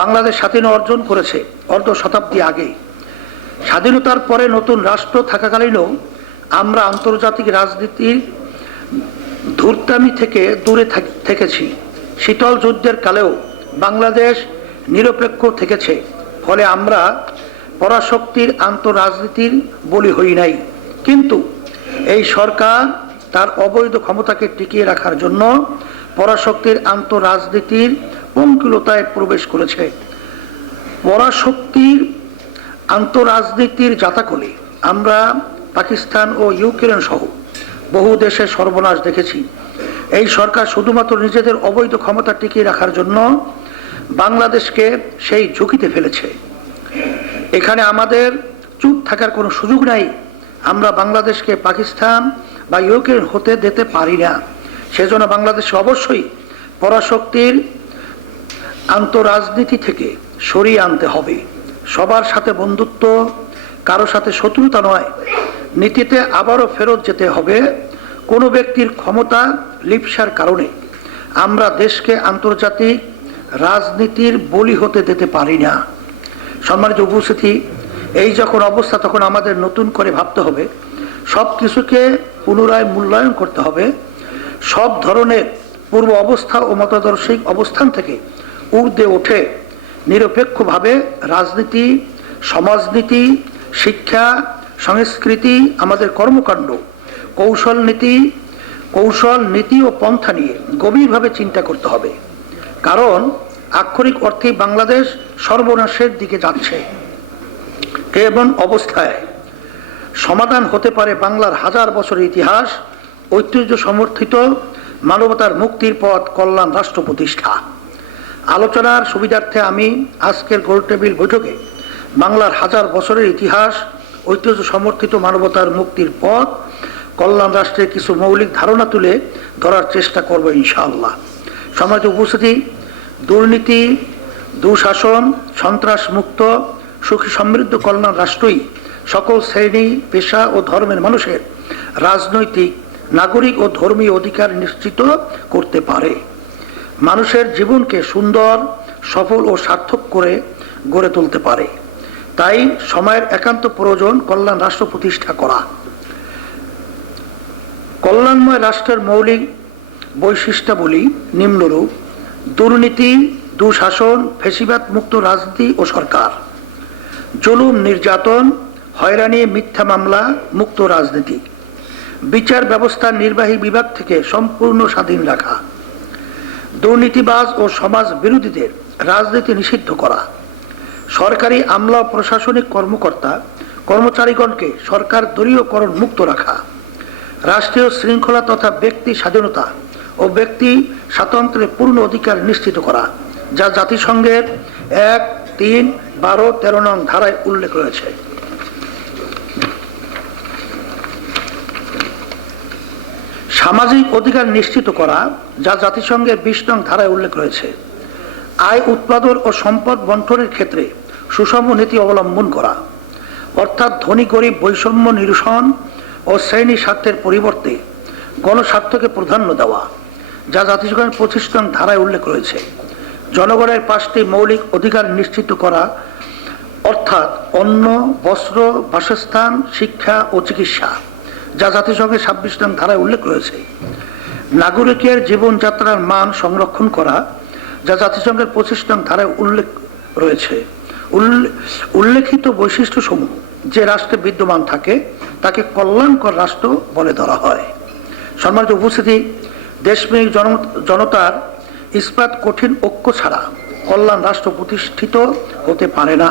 বাংলাদেশ স্বাধীনতা অর্জন করেছে অর্ধ শতাব্দী আগে। স্বাধীনতার পরে নতুন রাষ্ট্র থাকাকালীনও আমরা আন্তর্জাতিক রাজনীতির ধূর্তামি থেকে দূরে থেকেছি। শীতল যুদ্ধের কালেও বাংলাদেশ নিরপেক্ষ থেকেছে। ফলে আমরা পরাশক্তির আন্তঃরাজনীতির বলি হই নাই। কিন্তু এই সরকার তার অবৈধ ক্ষমতাকে টিকিয়ে রাখার জন্য পরাশক্তির আন্তঃরাজনীতির পঙ্কিলতায় প্রবেশ করেছে। পরাশক্তির আন্তঃরাজনীতির জাতাকলে আমরা পাকিস্তান ও ইউক্রেন সহ বহু দেশের সর্বনাশ দেখেছি। এই সরকার শুধুমাত্র নিজেদের অবৈধ ক্ষমতা টিকিয়ে রাখার জন্য বাংলাদেশকে সেই ঝুঁকিতে ফেলেছে। এখানে আমাদের চুপ থাকার কোনো সুযোগ নাই। আমরা বাংলাদেশকে পাকিস্তান বা ইউক্রেন হতে দিতে পারি না। সেজন্য বাংলাদেশকে অবশ্যই পরাশক্তির আন্তঃরাজনীতি থেকে সরিয়ে আনতে হবে। সবার সাথে বন্ধুত্ব, কারো সাথে শত্রুতা নয়, নীতিতে আবারও ফেরত যেতে হবে। কোনো ব্যক্তির ক্ষমতা লিপ্সার কারণে আমরা দেশকে আন্তর্জাতিক রাজনীতির বলি হতে দিতে পারি না। সম্মানিত উপস্থিতি, এই যখন অবস্থা তখন আমাদের নতুন করে ভাবতে হবে, সব কিছুকে পুনরায় মূল্যায়ন করতে হবে। সব ধরনের পূর্ব অবস্থা ও মতাদর্শিক অবস্থান থেকে ঊর্ধ্বে ওঠে নিরপেক্ষভাবে রাজনীতি, সমাজনীতি, শিক্ষা, সংস্কৃতি, আমাদের কর্মকাণ্ড, কৌশল নীতি ও পন্থা নিয়ে গভীরভাবে চিন্তা করতে হবে। কারণ আক্ষরিক অর্থে বাংলাদেশ সর্বনাশের দিকে যাচ্ছে। এমন অবস্থায় সমাধান হতে পারে বাংলার হাজার বছরের ইতিহাস, ঐতিহ্য সমর্থিত মানবতার মুক্তির পথ, কল্যাণ রাষ্ট্র প্রতিষ্ঠা। আলোচনার সুবিধার্থে আমি আজকের গোলটেবিল বৈঠকে বাংলার হাজার বছরের ইতিহাস, ঐতিহ্য সমর্থিত মানবতার মুক্তির পথ, কল্যাণ রাষ্ট্রের কিছু মৌলিক ধারণা তুলে ধরার চেষ্টা করব ইনশাআল্লাহ। সমাজে উপস্থিতি, দুর্নীতি, দুঃশাসন, সন্ত্রাস মুক্ত সুখী সমৃদ্ধ কল্যাণ রাষ্ট্রই সকল শ্রেণী, পেশা ও ধর্মের মানুষের রাজনৈতিক, নাগরিক ও ধর্মীয় অধিকার নিশ্চিত করতে পারে। মানুষের জীবনকে সুন্দর, সফল ও সার্থক করে গড়ে তুলতে পারে। তাই সময়ের একান্ত প্রয়োজন কল্যাণ রাষ্ট্র প্রতিষ্ঠা করা। কল্যাণময় রাষ্ট্রের মৌলিক বৈশিষ্ট্যাবলী নিম্নরূপ: দুর্নীতি, দুঃশাসন, ফ্যাসিবাদ মুক্ত রাজনীতি ও সরকার; জুলুম, নির্যাতন, হয়রানি, মিথ্যা মামলা মুক্ত রাজনীতি; বিচার ব্যবস্থা নির্বাহী বিভাগ থেকে সম্পূর্ণ স্বাধীন রাখা; দুর্নীতিবাজ ও সমাজ বিরোধীদের রাজনীতি নিষিদ্ধ করা; সরকারি আমলা ও প্রশাসনিক কর্মকর্তা কর্মচারীগণকে সরকার দলীয়করণ মুক্ত রাখা; রাষ্ট্রীয় শৃঙ্খলা তথা ব্যক্তি স্বাধীনতা ও ব্যক্তি স্বাতন্ত্র্যের পূর্ণ অধিকার নিশ্চিত করা, যা জাতিসংঘের 1, 3, 12, 13 নং ধারায় উল্লেখ রয়েছে। সামাজিক অধিকার নিশ্চিত করা, যা জাতিসংঘের 20 নং ধারায় উল্লেখ রয়েছে। আয় উৎপাদন ও সম্পদ বন্টনের ক্ষেত্রে সুষম নীতি অবলম্বন করা, অর্থাৎ ধনী গরিব বৈষম্য নিরসন ও শ্রেণী স্বার্থের পরিবর্তে গণস্বার্থকে প্রাধান্য দেওয়া, যা জাতিসংঘের 25 নং ধারায় উল্লেখ রয়েছে। জনগণের 5টি মৌলিক অধিকার নিশ্চিত করা, অর্থাৎ অন্ন, বস্ত্র, বাসস্থান, শিক্ষা ও চিকিৎসা, যা জাতিসংঘের 26 নং ধারায় উল্লেখ রয়েছে। নাগরিকের জীবনযাত্রার মান সংরক্ষণ করা, যা জাতিসংঘের 25 নং ধারায় উল্লেখ রয়েছে। উল্লেখিত বৈশিষ্ট্যসমূহ যে রাষ্ট্রে বিদ্যমান থাকে তাকে কল্যাণকর রাষ্ট্র বলে ধরা হয়। সম্মানিত উপস্থিতি, দেশপ্রেমিক জনতার ইস্পাত কঠিন ঐক্য ছাড়া কল্যাণ রাষ্ট্র প্রতিষ্ঠিত হতে পারে না।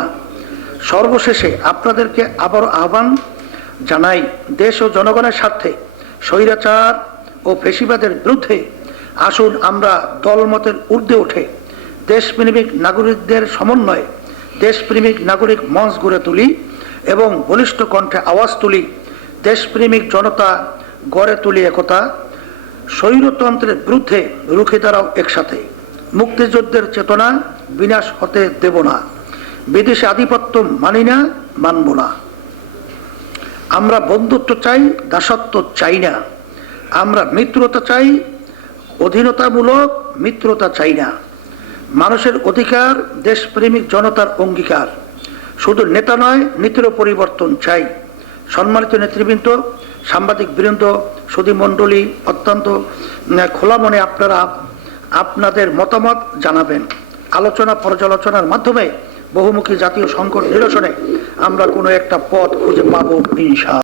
সর্বশেষে আপনাদেরকে আবার আহ্বান জানাই, দেশ ও জনগণের স্বার্থে স্বৈরাচার ও ফ্যাসিবাদের বিরুদ্ধে আসুন আমরা দলমতের ঊর্ধ্বে উঠে দেশপ্রেমিক নাগরিকদের সমন্বয়ে দেশপ্রেমিক নাগরিক মঞ্চ গড়ে তুলি এবং বলিষ্ঠ কণ্ঠে আওয়াজ তুলি। দেশপ্রেমিক জনতা গড়ে তুলি একতা, স্বৈরতন্ত্রের বিরুদ্ধে রুখে দাঁড়াও একসাথে। মুক্তিযুদ্ধের চেতনা বিনাশ হতে দেব না। বিদেশি আধিপত্য মানি না, মানব না। আমরা বন্ধুত্ব চাই, দাসত্ব চাই না। আমরা মিত্রতা চাই, অধীনতামূলক মিত্রতা চাই না। মানুষের অধিকার দেশপ্রেমিক জনতার অঙ্গীকার। শুধু নেতা নয়, নীতিরও পরিবর্তন চাই। সম্মানিত নেতৃবৃন্দ, সাংবাদিক বৃন্দ, সুধী মণ্ডলী, অত্যন্ত খোলা মনে আপনারা আপনাদের মতামত জানাবেন। আলোচনা পর্যালোচনার মাধ্যমে বহুমুখী জাতীয় সংকট নিরসনে আমরা কোনো একটা পথ খুঁজে পাবো ইনশাআল্লাহ।